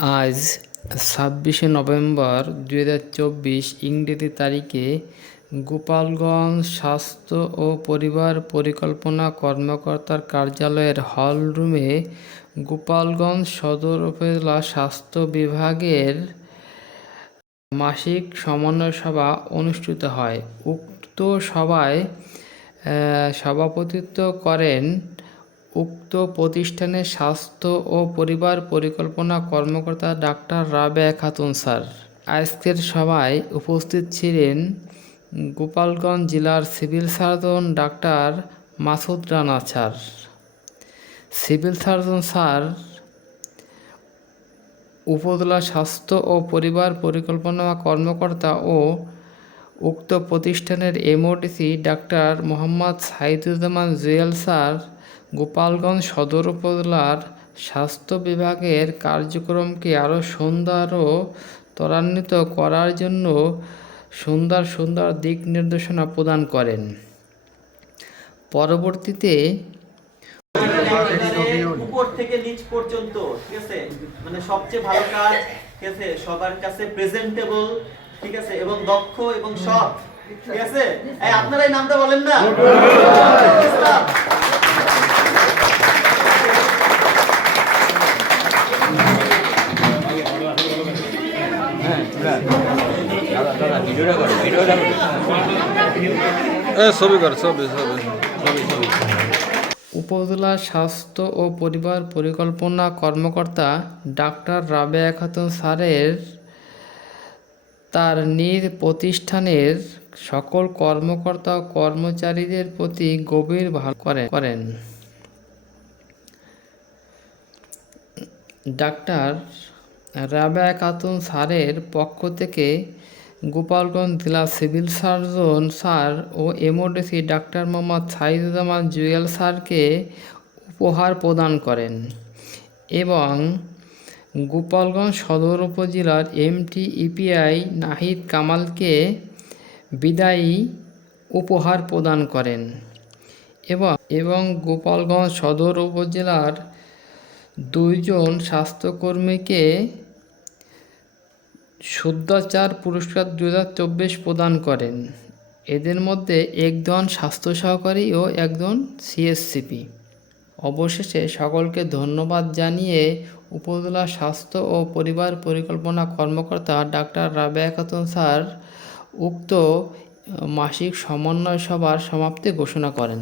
আজ ছাব্বিশে নভেম্বর দুই হাজার চব্বিশ ইংরেজি তারিখে গোপালগঞ্জ স্বাস্থ্য ও পরিবার পরিকল্পনা কর্মকর্তার কার্যালয়ের হল রুমে গোপালগঞ্জ সদর উপজেলা স্বাস্থ্য বিভাগের মাসিক সমন্বয় সভা অনুষ্ঠিত হয়। উক্ত সভায় সভাপতিত্ব করেন উক্ত প্রতিষ্ঠানের স্বাস্থ্য ও পরিবার পরিকল্পনা কর্মকর্তা ডাক্তার রাবেয়া খাতুন, স্যার। আজকের সভায় উপস্থিত ছিলেন গোপালগঞ্জ জেলার civil surgeon doctor Masud Rana, sir. Civil surgeon, sir, উপজেলা স্বাস্থ্য ও পরিবার পরিকল্পনা কর্মকর্তা ও উক্ত প্রতিষ্ঠানের MODC doctor Mohammad Saiduzzaman Jewel, sir. Gopalganj সদর উপজেলার স্বাস্থ্য বিভাগের কার্যক্রমকে আরও সুন্দর ও ত্বরান্বিত করার জন্য সুন্দর সুন্দর দিক নির্দেশনা প্রদান করেন। পরবর্তীতে উপর থেকে নিচ পর্যন্ত ঠিক আছে? মানে সবচেয়ে ভালো কাজ ঠিক আছে? সবার কাছে প্রেজেন্টেবল ঠিক আছে? এবং দক্ষ এবং সৎ ঠিক আছে? আপনারা এই নামটা বলেন না? উপজেলা স্বাস্থ্য ও পরিবার পরিকল্পনা কর্মকর্তা ডাক্তার রাবেয়া খাতুন স্যারের তার নিজ প্রতিষ্ঠানের সকল কর্মকর্তা কর্মচারীদের প্রতি গভীর ভালো করেন। ডাক্তার রাবেয়া খাতুন স্যারের পক্ষ থেকে গোপালগঞ্জ জেলা সিভিল সার্জন স্যার ও এমওডিসি ডাক্তার মোহাম্মদ সাইদুজ্জামান জুয়েল স্যারকে উপহার প্রদান করেন এবং গোপালগঞ্জ সদর উপজেলার এমটি ইপিআই নাহিদ কামালকে বিদায়ী উপহার প্রদান করেন এবং এবং গোপালগঞ্জ সদর উপজেলার দুইজন স্বাস্থ্যকর্মীকে শুদ্ধাচার পুরস্কার দু হাজার চব্বিশ প্রদান করেন। এদের মধ্যে একজন স্বাস্থ্য সহকারী ও একজন সিএসসিপি অবশেষে সকলকে ধন্যবাদ জানিয়ে উপজেলা স্বাস্থ্য ও পরিবার পরিকল্পনা কর্মকর্তা ডাক্তার রাবেয়া খাতুন স্যার উক্ত মাসিক সমন্বয় সভার সমাপ্তি ঘোষণা করেন।